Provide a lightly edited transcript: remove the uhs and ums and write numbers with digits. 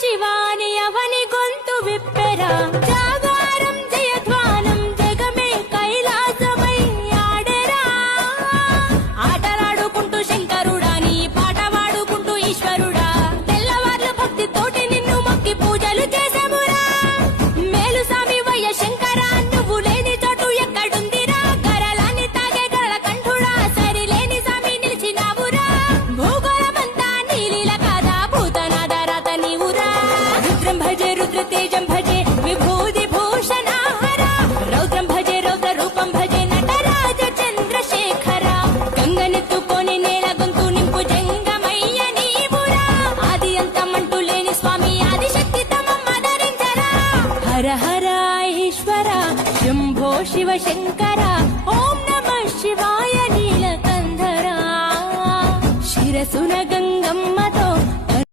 శివాని అవని గొంతు విప్పెరా జాగారం జయధ్వానం జగమే కైలాసమై ఆడెరా ఆటలాడుకుంటూ శంకరుడా నీ పాట వాడుకుంటూ ఈశ్వరుడా తెల్లవార్ల భక్తితోటి నిన్ను మొక్కి పూజలు చేసామురా మేలు సామి వయ్య శంకరా నువ్వు లేని చోటు ఎక్కడుందిరా గరలాన్ని తాగే గరళ కంఠుడా సరిలేని సామి నిలిచినావురా భూగోళమంతా నీలీల కాదా భూతనాద రాత నీవురా రుద్రం భజే రుద్ర తేజం భజే విభూది భూషణ హర రౌద్రం భజే రౌద్ర రూపం భజే నటరాజ చంద్రశేఖర గంగనెత్తుకొని నేల గొంతు నింపు జంగమయ్య నీవురా ఆది అంతమంటూ లేని స్వామి ఆదిశక్తి తమమ్మ ధరించరా హర హర ఈశ్వర శంభో శివ శంకర